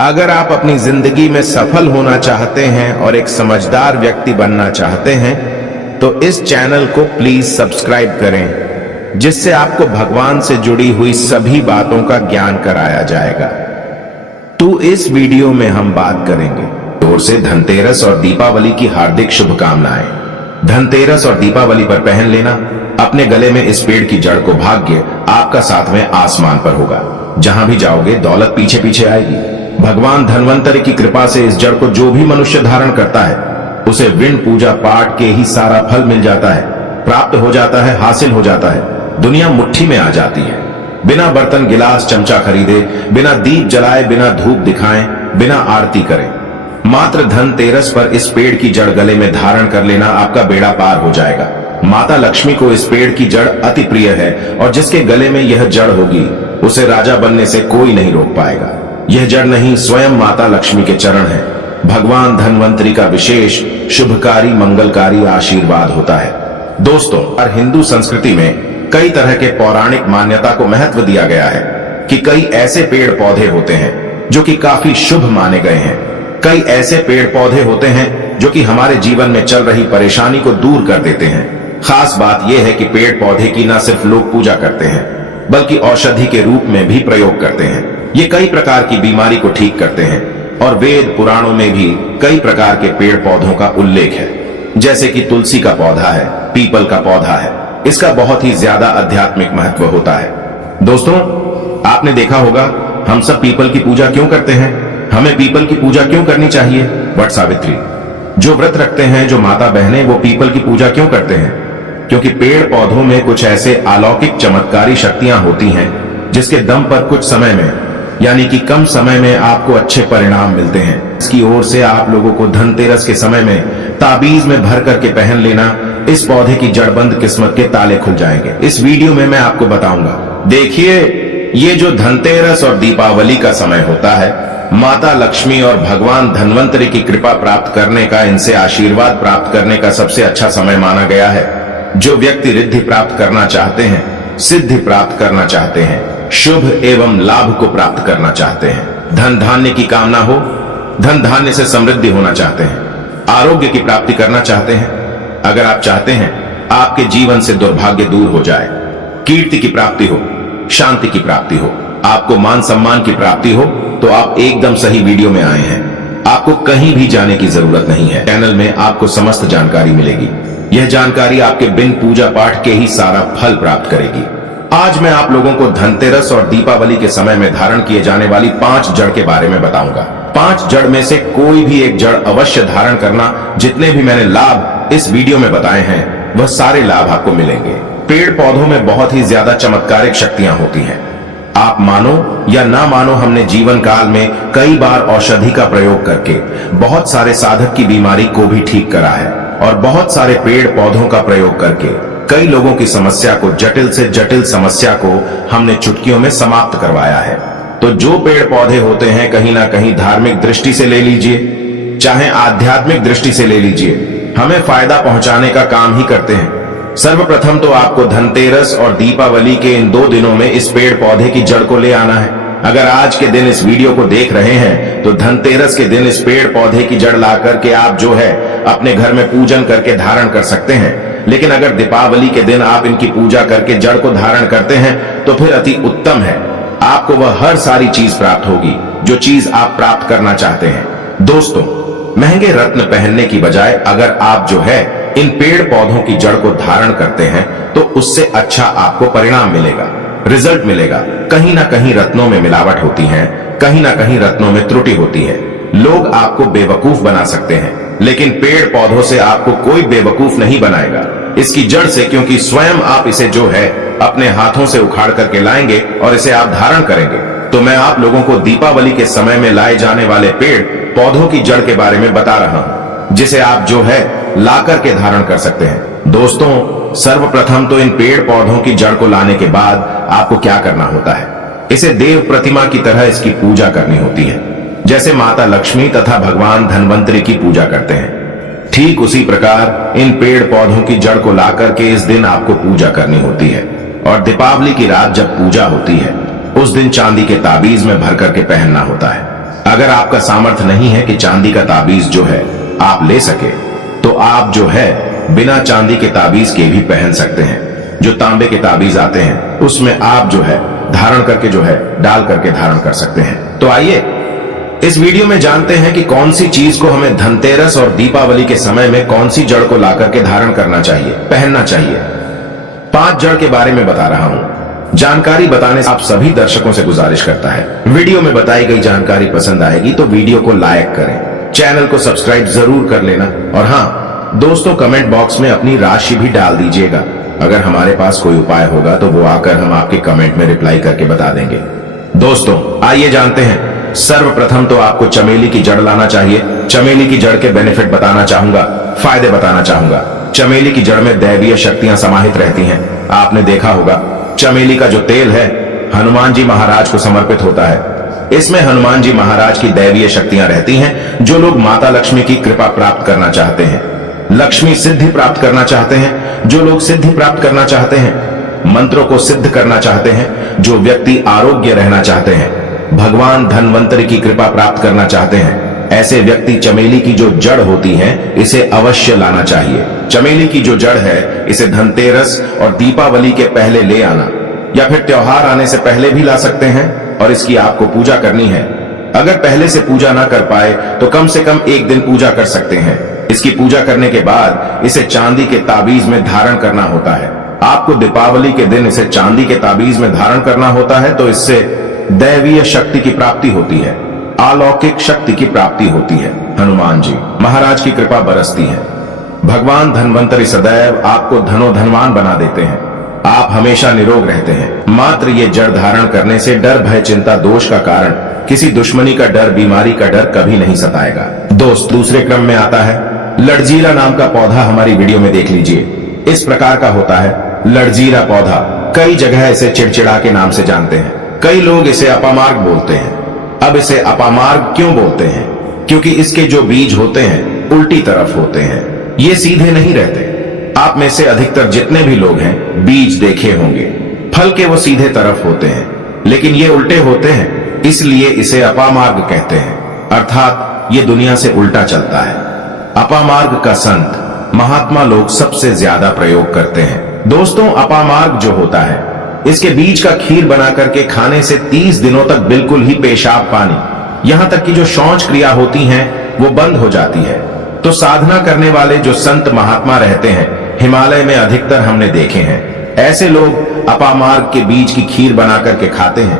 अगर आप अपनी जिंदगी में सफल होना चाहते हैं और एक समझदार व्यक्ति बनना चाहते हैं तो इस चैनल को प्लीज सब्सक्राइब करें, जिससे आपको भगवान से जुड़ी हुई सभी बातों का ज्ञान कराया जाएगा। तो इस वीडियो में हम बात करेंगे ओर से धनतेरस और दीपावली की हार्दिक शुभकामनाएं। धनतेरस और दीपावली पर पहन लेना अपने गले में इस पेड़ की जड़ को भाग्य आपका सातवें आसमान पर होगा। जहां भी जाओगे दौलत पीछे पीछे आएगी। भगवान धन्वंतरि की कृपा से इस जड़ को जो भी मनुष्य धारण करता है उसे विण पूजा पाठ के ही सारा फल मिल जाता है, प्राप्त हो जाता है, हासिल हो जाता है। दुनिया मुट्ठी में आ जाती है। बिना बर्तन गिलास चमचा खरीदे, बिना दीप जलाए, बिना धूप दिखाएं, बिना आरती करें, मात्र धनतेरस पर इस पेड़ की जड़ गले में धारण कर लेना आपका बेड़ा पार हो जाएगा। माता लक्ष्मी को इस पेड़ की जड़ अति प्रिय है और जिसके गले में यह जड़ होगी उसे राजा बनने से कोई नहीं रोक पाएगा। यह जड़ नहीं, स्वयं माता लक्ष्मी के चरण है। भगवान धन्वंतरि का विशेष शुभकारी मंगलकारी आशीर्वाद होता है। दोस्तों, और हिंदू संस्कृति में कई तरह के पौराणिक मान्यता को महत्व दिया गया है कि कई ऐसे पेड़ पौधे होते हैं जो कि काफी शुभ माने गए हैं। कई ऐसे पेड़ पौधे होते हैं जो कि हमारे जीवन में चल रही परेशानी को दूर कर देते हैं। खास बात यह है कि पेड़ पौधे की न सिर्फ लोग पूजा करते हैं बल्कि औषधि के रूप में भी प्रयोग करते हैं। ये कई प्रकार की बीमारी को ठीक करते हैं और वेद पुराणों में भी कई प्रकार के पेड़ पौधों का उल्लेख है। जैसे कि तुलसी का पौधा है, पीपल का पौधा है। इसका बहुत ही ज्यादा आध्यात्मिक महत्व होता है। दोस्तों, आपने देखा होगा हम सब पीपल की पूजा क्यों करते हैं? हमें पीपल की पूजा क्यों करनी चाहिए? वट सावित्री, जो व्रत रखते हैं, जो माता बहनें, वो पीपल की पूजा क्यों करते हैं? क्योंकि पेड़ पौधों में कुछ ऐसे अलौकिक चमत्कारी शक्तियां होती हैं जिसके दम पर कुछ समय में, यानी कि कम समय में आपको अच्छे परिणाम मिलते हैं। इसकी ओर से आप लोगों को धनतेरस के समय में ताबीज में भर करके पहन लेना, इस पौधे की जड़बंद किस्मत के ताले खुल जाएंगे। इस वीडियो में मैं आपको बताऊंगा। देखिए, ये जो धनतेरस और दीपावली का समय होता है, माता लक्ष्मी और भगवान धन्वंतरि की कृपा प्राप्त करने का, इनसे आशीर्वाद प्राप्त करने का सबसे अच्छा समय माना गया है। जो व्यक्ति रिद्धि प्राप्त करना चाहते हैं, सिद्धि प्राप्त करना चाहते हैं, शुभ एवं लाभ को प्राप्त करना चाहते हैं, धन धान्य की कामना हो, धन धान्य से समृद्धि होना चाहते हैं, आरोग्य की प्राप्ति करना चाहते हैं, अगर आप चाहते हैं आपके जीवन से दुर्भाग्य दूर हो जाए, कीर्ति की प्राप्ति हो, शांति की प्राप्ति हो, आपको मान सम्मान की प्राप्ति हो, तो आप एकदम सही वीडियो में आए हैं। आपको कहीं भी जाने की जरूरत नहीं है। चैनल में आपको समस्त जानकारी मिलेगी। यह जानकारी आपके बिन पूजा पाठ के ही सारा फल प्राप्त करेगी। आज मैं आप लोगों को धनतेरस और दीपावली के समय में धारण किए जाने वाली 5 जड़ के बारे में बताऊंगा। 5 जड़ में से कोई भी एक जड़ अवश्य धारण करना। जितने भी मैंने लाभ इस वीडियो में बताए हैं वह सारे लाभ आपको मिलेंगे। पेड़ पौधों में बहुत ही ज्यादा चमत्कारिक शक्तियां होती हैं। आप मानो या ना मानो, हमने जीवन काल में कई बार औषधि का प्रयोग करके बहुत सारे साधक की बीमारी को भी ठीक करा है और बहुत सारे पेड़ पौधों का प्रयोग करके कई लोगों की समस्या को, जटिल से जटिल समस्या को हमने चुटकियों में समाप्त करवाया है। तो जो पेड़ पौधे होते हैं, कहीं ना कहीं धार्मिक दृष्टि से ले लीजिए, चाहे आध्यात्मिक दृष्टि से ले लीजिए, हमें फायदा पहुंचाने का काम ही करते हैं। सर्वप्रथम तो आपको धनतेरस और दीपावली के इन 2 दिनों में इस पेड़ पौधे की जड़ को ले आना है। अगर आज के दिन इस वीडियो को देख रहे हैं तो धनतेरस के दिन इस पेड़ पौधे की जड़ ला करके आप जो है अपने घर में पूजन करके धारण कर सकते हैं। लेकिन अगर दीपावली के दिन आप इनकी पूजा करके जड़ को धारण करते हैं तो फिर अति उत्तम है। आपको वह हर सारी चीज प्राप्त होगी जो चीज आप प्राप्त करना चाहते हैं। दोस्तों, महंगे रत्न पहनने की बजाय अगर आप जो है इन पेड़ पौधों की जड़ को धारण करते हैं तो उससे अच्छा आपको परिणाम मिलेगा, रिजल्ट मिलेगा। कहीं ना कहीं रत्नों में मिलावट होती है, कहीं ना कहीं रत्नों में त्रुटि होती है। लोग आपको बेवकूफ बना सकते हैं, लेकिन पेड़ पौधों से आपको कोई बेवकूफ नहीं बनाएगा। इसकी जड़ से, क्योंकि स्वयं आप इसे जो है अपने हाथों से उखाड़ करके लाएंगे और इसे आप धारण करेंगे। तो मैं आप लोगों को दीपावली के समय में लाए जाने वाले पेड़ पौधों की जड़ के बारे में बता रहा हूं, जिसे आप जो है ला करके धारण कर सकते हैं। दोस्तों, सर्वप्रथम तो इन पेड़ पौधों की जड़ को लाने के बाद आपको क्या करना होता है? इसे देव प्रतिमा की तरह इसकी पूजा करनी होती है। जैसे माता लक्ष्मी तथा भगवान धन्वंतरि की पूजा करते हैं, ठीक उसी प्रकार इन पेड़ पौधों की जड़ को ला करके इस दिन आपको पूजा करनी होती है। और दीपावली की रात जब पूजा होती है उस दिन चांदी के ताबीज में भर करके पहनना होता है। अगर आपका सामर्थ्य नहीं है कि चांदी का ताबीज जो है आप ले सके, तो आप जो है बिना चांदी के ताबीज के भी पहन सकते हैं। जो तांबे के ताबीज आते हैं उसमें आप जो है धारण करके जो है डाल करके धारण कर सकते हैं। तो आइए इस वीडियो में जानते हैं कि कौन सी चीज को हमें धनतेरस और दीपावली के समय में कौन सी जड़ को ला करके धारण करना चाहिए, पहनना चाहिए। 5 जड़ के बारे में बता रहा हूं। जानकारी बताने से आप सभी दर्शकों से गुजारिश करता है, वीडियो में बताई गई जानकारी पसंद आएगी तो वीडियो को लाइक करें, चैनल को सब्सक्राइब जरूर कर लेना, और हाँ दोस्तों, कमेंट बॉक्स में अपनी राशि भी डाल दीजिएगा। अगर हमारे पास कोई उपाय होगा तो वो आकर हम आपके कमेंट में रिप्लाई करके बता देंगे। दोस्तों आइए जानते हैं। सर्वप्रथम तो आपको चमेली की जड़ लाना चाहिए। चमेली की जड़ के बेनिफिट बताना चाहूंगा, फायदे बताना चाहूंगा। चमेली की जड़ में दैवीय शक्तियां समाहित रहती हैं। आपने देखा होगा चमेली का जो तेल है हनुमान जी महाराज को समर्पित होता है। इसमें हनुमान जी महाराज की दैवीय शक्तियां रहती हैं। जो लोग माता लक्ष्मी की कृपा प्राप्त करना चाहते हैं, लक्ष्मी सिद्धि प्राप्त करना चाहते हैं, जो लोग सिद्धि प्राप्त करना चाहते हैं, मंत्रों को सिद्ध करना चाहते हैं, जो व्यक्ति आरोग्य रहना चाहते हैं, भगवान धनवंतरी की कृपा प्राप्त करना चाहते हैं, ऐसे व्यक्ति चमेली की जो जड़ होती है इसे अवश्य लाना चाहिए। चमेली की जो जड़ है इसे धनतेरस और दीपावली के पहले ले आना, या फिर त्योहार आने से पहले भी ला सकते हैं, और इसकी आपको पूजा करनी है। अगर पहले से पूजा ना कर पाए तो कम से कम 1 दिन पूजा कर सकते हैं। इसकी पूजा करने के बाद इसे चांदी के ताबीज में धारण करना होता है। आपको दीपावली के दिन इसे चांदी के ताबीज में धारण करना होता है, तो इससे दैवीय शक्ति की प्राप्ति होती है, अलौकिक शक्ति की प्राप्ति होती है। हनुमान जी महाराज की कृपा बरसती है। भगवान धनवंतरी सदैव आपको धनवान बना देते हैं। आप हमेशा निरोग रहते हैं। मात्र ये जड़ धारण करने से डर, भय, चिंता, दोष का कारण, किसी दुश्मनी का डर, बीमारी का डर कभी नहीं सताएगा। दोस्त दूसरे क्रम में आता है लड़जीरा नाम का पौधा। हमारी वीडियो में देख लीजिए, इस प्रकार का होता है लड़जीरा पौधा। कई जगह इसे चिड़चिड़ा के नाम से जानते हैं। कई लोग इसे अपामार्ग बोलते हैं। अब इसे अपामार्ग क्यों बोलते हैं? क्योंकि इसके जो बीज होते हैं उल्टी तरफ होते हैं, ये सीधे नहीं रहते। आप में से अधिकतर जितने भी लोग हैं बीज देखे होंगे, फल के वो सीधे तरफ होते हैं, लेकिन ये उल्टे होते हैं, इसलिए इसे अपामार्ग कहते हैं। अर्थात ये दुनिया से उल्टा चलता है। अपामार्ग का संत महात्मा लोग सबसे ज्यादा प्रयोग करते हैं। दोस्तों अपामार्ग जो होता है इसके बीज का खीर बना करके खाने से 30 दिनों तक बिल्कुल ही पेशाब पानी, यहां तक कि जो शौच क्रिया होती है वो बंद हो जाती है। तो साधना करने वाले जो संत महात्मा रहते हैं हिमालय में अधिकतर हमने देखे हैं, ऐसे लोग अपामार्ग के बीज की खीर बना करके खाते हैं,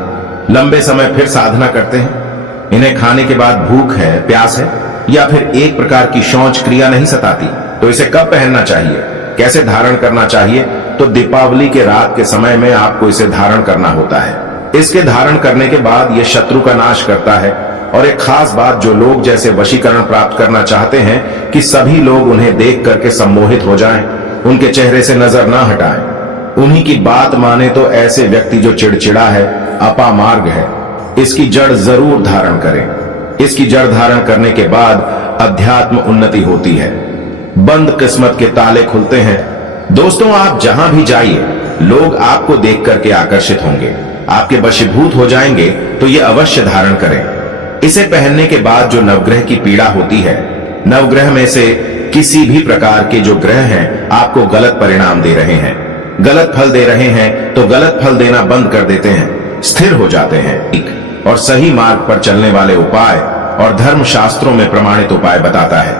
लंबे समय फिर साधना करते हैं। इन्हें खाने के बाद भूख है, प्यास है, या फिर एक प्रकार की शौच क्रिया नहीं सताती। तो इसे कब पहनना चाहिए, कैसे धारण करना चाहिए? तो दीपावली के रात के समय में आपको इसे धारण करना होता है। इसके धारण करने के बाद यह शत्रु का नाश करता है। और एक खास बात, जो लोग जैसे वशीकरण प्राप्त करना चाहते हैं कि सभी लोग उन्हें देख करके सम्मोहित हो जाएं, उनके चेहरे से नजर ना हटाएं, उन्हीं की बात माने, तो ऐसे व्यक्ति जो चिड़चिड़ा है, अपामार्ग है, इसकी जड़ जरूर धारण करें। इसकी जड़ धारण करने के बाद अध्यात्म उन्नति होती है, बंद किस्मत के ताले खुलते हैं। दोस्तों आप जहां भी जाइए लोग आपको देख करके आकर्षित होंगे, आपके वशीभूत हो जाएंगे। तो ये अवश्य धारण करें। इसे पहनने के बाद जो नवग्रह की पीड़ा होती है, नवग्रह में से किसी भी प्रकार के जो ग्रह हैं आपको गलत परिणाम दे रहे हैं, गलत फल दे रहे हैं, तो गलत फल देना बंद कर देते हैं, स्थिर हो जाते हैं और सही मार्ग पर चलने वाले उपाय और धर्म शास्त्रों में प्रमाणित उपाय बताता है।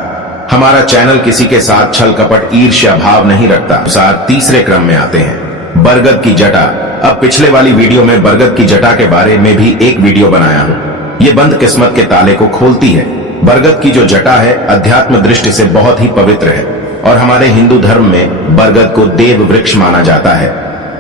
हमारा चैनल किसी के साथ छल कपट, ईर्ष्या भाव नहीं रखता। साथ तीसरे क्रम में आते हैं बरगद की जटा। अब पिछले वाली वीडियो में बरगद की जटा के बारे में भी एक वीडियो बनाया हूं। ये बंद किस्मत के ताले को खोलती है। बरगद की जो जटा है अध्यात्म दृष्टि से बहुत ही पवित्र है, और हमारे हिंदू धर्म में बरगद को देव वृक्ष माना जाता है।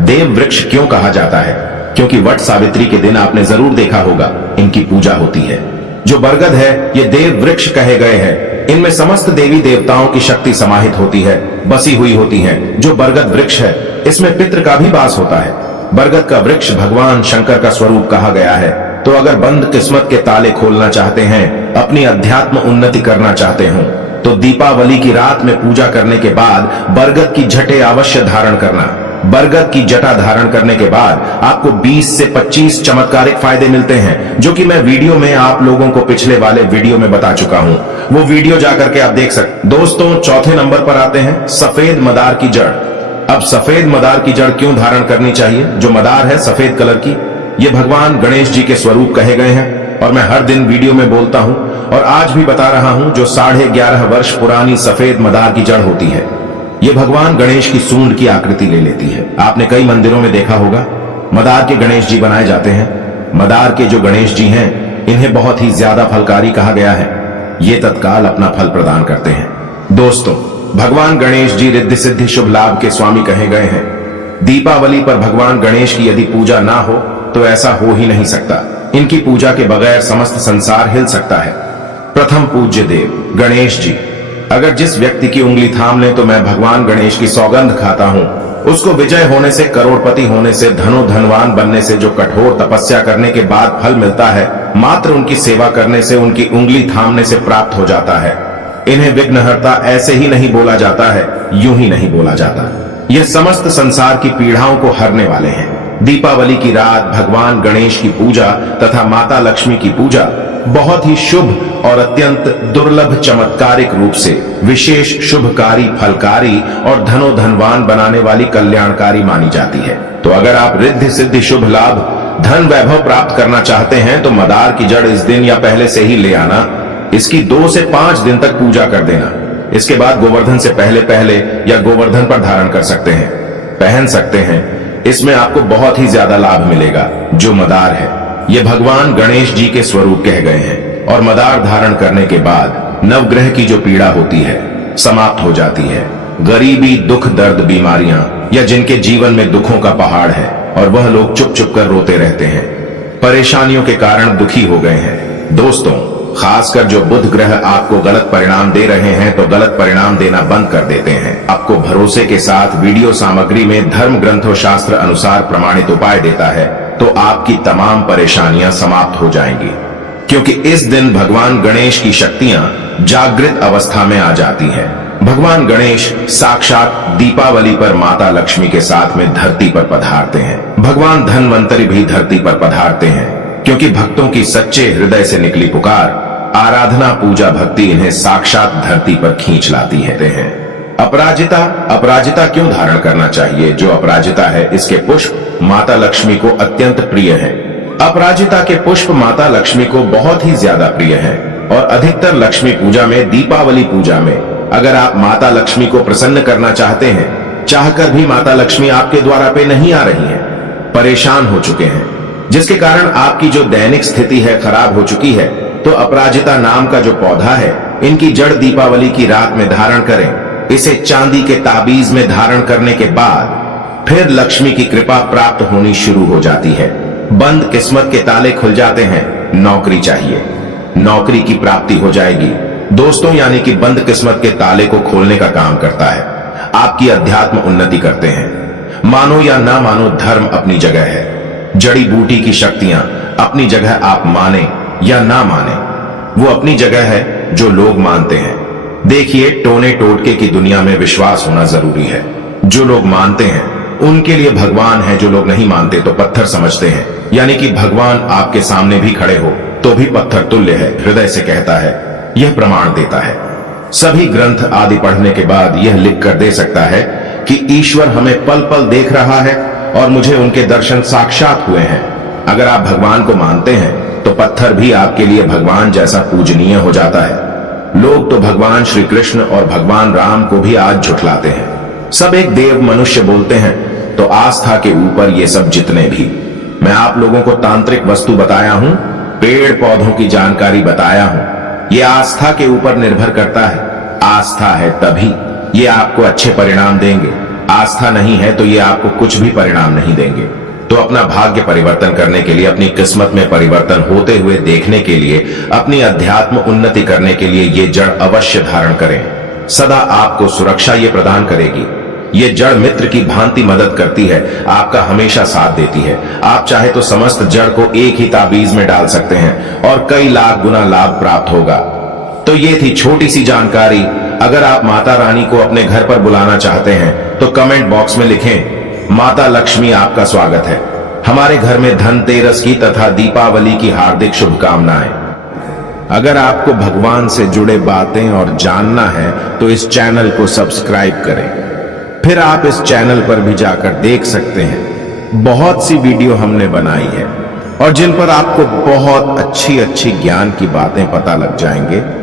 देव वृक्ष क्यों कहा जाता है? क्योंकि वट सावित्री के दिन आपने जरूर देखा होगा इनकी पूजा होती है। जो बरगद है ये देव वृक्ष कहे गए हैं। इनमें समस्त देवी देवताओं की शक्ति समाहित होती है, बसी हुई होती है। जो बरगद वृक्ष है इसमें पितृ का भी वास होता है। बरगद का वृक्ष भगवान शंकर का स्वरूप कहा गया है। तो अगर बंद किस्मत के ताले खोलना चाहते हैं, अपनी अध्यात्म उन्नति करना चाहते हो, तो दीपावली की रात में पूजा करने के बाद बरगद की झटे अवश्य धारण करना। बरगद की जटा धारण करने के बाद आपको 20 से 25 चमत्कारिक फायदे मिलते हैं, जो कि मैं वीडियो में आप लोगों को पिछले वाले वीडियो में बता चुका हूं। वो वीडियो जाकर के आप देख सकते। दोस्तों, चौथे नंबर पर आते हैं सफेद मदार की जड़। अब सफेद मदार की जड़ क्यों धारण करनी चाहिए? जो मदार है सफेद कलर की, ये भगवान गणेश जी के स्वरूप कहे गए हैं और मैं हर दिन वीडियो में बोलता हूं और आज भी बता रहा हूं। जो 11.5 वर्ष पुरानी सफेद मदार की जड़ होती है, ये भगवान गणेश की सूंड की आकृति ले लेती है। आपने कई मंदिरों में देखा होगा मदार के गणेश जी बनाए जाते हैं। मदार के जो गणेश जी हैं, इन्हें बहुत ही ज्यादा फलकारी कहा गया है। ये तत्काल अपना फल प्रदान करते हैं। दोस्तों, भगवान गणेश जी रिद्धि सिद्धि शुभ लाभ के स्वामी कहे गए हैं। दीपावली पर भगवान गणेश की यदि पूजा ना हो तो ऐसा हो ही नहीं सकता। इनकी पूजा के बगैर समस्त संसार हिल सकता है। प्रथम पूज्य देव गणेश जी। अगर जिस व्यक्ति की उंगली थाम ले तो मैं भगवान गणेश की सौगंध खाता हूं, उसको विजय होने से, करोड़पति होने से, धनवान बनने से जो कठोर तपस्या करने के बाद फल मिलता है, मात्र उनकी सेवा करने से, उनकी उंगली थामने से प्राप्त हो जाता है। इन्हें विघ्नहर्ता ऐसे ही नहीं बोला जाता है, यूं ही नहीं बोला जाता। यह समस्त संसार की पीड़ाओं को हरने वाले हैं। दीपावली की रात भगवान गणेश की पूजा तथा माता लक्ष्मी की पूजा बहुत ही शुभ और अत्यंत दुर्लभ चमत्कारिक रूप से विशेष शुभकारी, फलकारी और धनवान बनाने वाली कल्याणकारी मानी जाती है। तो अगर आप रिद्धि सिद्धि शुभ लाभ, धन वैभव प्राप्त करना चाहते हैं तो मदार की जड़ इस दिन या पहले से ही ले आना। इसकी 2 से 5 दिन तक पूजा कर देना। इसके बाद गोवर्धन से पहले या गोवर्धन पर धारण कर सकते हैं, पहन सकते हैं। इसमें आपको बहुत ही ज्यादा लाभ मिलेगा। जो मदार है, ये भगवान गणेश जी के स्वरूप कह गए हैं और मदार धारण करने के बाद नवग्रह की जो पीड़ा होती है समाप्त हो जाती है। गरीबी, दुख, दर्द, बीमारियां या जिनके जीवन में दुखों का पहाड़ है और वह लोग चुप चुप कर रोते रहते हैं, परेशानियों के कारण दुखी हो गए हैं। दोस्तों, खासकर जो बुध ग्रह आपको गलत परिणाम दे रहे हैं तो गलत परिणाम देना बंद कर देते हैं। आपको भरोसे के साथ वीडियो सामग्री में धर्म ग्रंथों शास्त्र अनुसार प्रमाणित उपाय देता है तो आपकी तमाम परेशानियां समाप्त हो जाएंगी, क्योंकि इस दिन भगवान गणेश की शक्तियां जागृत अवस्था में आ जाती हैं। भगवान गणेश साक्षात दीपावली पर माता लक्ष्मी के साथ में धरती पर पधारते हैं। भगवान धन्वंतरी भी धरती पर पधारते हैं, क्योंकि भक्तों की सच्चे हृदय से निकली पुकार, आराधना, पूजा, भक्ति इन्हें साक्षात धरती पर खींच लाती है। अपराजिता क्यों धारण करना चाहिए? जो अपराजिता है, इसके पुष्प माता लक्ष्मी को अत्यंत प्रिय है। अपराजिता के पुष्प माता लक्ष्मी को बहुत ही ज्यादा प्रिय है और अधिकतर लक्ष्मी पूजा में, दीपावली पूजा में, अगर आप माता लक्ष्मी को प्रसन्न करना चाहते हैं, चाहकर भी माता लक्ष्मी आपके द्वारा पे नहीं आ रही है, परेशान हो चुके हैं, जिसके कारण आपकी जो दैनिक स्थिति है खराब हो चुकी है, तो अपराजिता नाम का जो पौधा है, इनकी जड़ दीपावली की रात में धारण करें। इसे चांदी के ताबीज में धारण करने के बाद फिर लक्ष्मी की कृपा प्राप्त होनी शुरू हो जाती है। बंद किस्मत के ताले खुल जाते हैं। नौकरी चाहिए, नौकरी की प्राप्ति हो जाएगी। दोस्तों, यानी कि बंद किस्मत के ताले को खोलने का काम करता है। आपकी अध्यात्म उन्नति करते हैं। मानो या ना मानो, धर्म अपनी जगह है, जड़ी बूटी की शक्तियां अपनी जगह, आप माने या ना माने, वो अपनी जगह है जो लोग मानते हैं। देखिए, टोने टोटके की दुनिया में विश्वास होना जरूरी है। जो लोग मानते हैं उनके लिए भगवान है, जो लोग नहीं मानते तो पत्थर समझते हैं। यानी कि भगवान आपके सामने भी खड़े हो तो भी पत्थर तुल्य है, हृदय से कहता है, यह प्रमाण देता है। सभी ग्रंथ आदि पढ़ने के बाद यह लिख कर दे सकता है कि ईश्वर हमें पल पल देख रहा है और मुझे उनके दर्शन साक्षात हुए हैं। अगर आप भगवान को मानते हैं तो पत्थर भी आपके लिए भगवान जैसा पूजनीय हो जाता है। लोग तो भगवान श्री कृष्ण और भगवान राम को भी आज झुठलाते हैं। सब एक देव मनुष्य बोलते हैं, तो आस्था के ऊपर ये सब जितने भी, मैं आप लोगों को तांत्रिक वस्तु बताया हूं, पेड़ पौधों की जानकारी बताया हूं, ये आस्था के ऊपर निर्भर करता है। आस्था है तभी ये आपको अच्छे परिणाम देंगे, आस्था नहीं है तो ये आपको कुछ भी परिणाम नहीं देंगे। तो अपना भाग्य परिवर्तन करने के लिए, अपनी किस्मत में परिवर्तन होते हुए देखने के लिए, अपनी अध्यात्म उन्नति करने के लिए ये जड़ अवश्य धारण करें। सदा आपको सुरक्षा ये प्रदान करेगी। ये जड़ मित्र की भांति मदद करती है, आपका हमेशा साथ देती है। आप चाहे तो समस्त जड़ को एक ही ताबीज में डाल सकते हैं और कई लाख गुना लाभ प्राप्त होगा। तो ये थी छोटी सी जानकारी। अगर आप माता रानी को अपने घर पर बुलाना चाहते हैं तो कमेंट बॉक्स में लिखें, माता लक्ष्मी आपका स्वागत है। हमारे घर में धनतेरस की तथा दीपावली की हार्दिक शुभकामनाएं। अगर आपको भगवान से जुड़े बातें और जानना है तो इस चैनल को सब्सक्राइब करें। फिर आप इस चैनल पर भी जाकर देख सकते हैं, बहुत सी वीडियो हमने बनाई है और जिन पर आपको बहुत अच्छी अच्छी ज्ञान की बातें पता लग जाएंगे।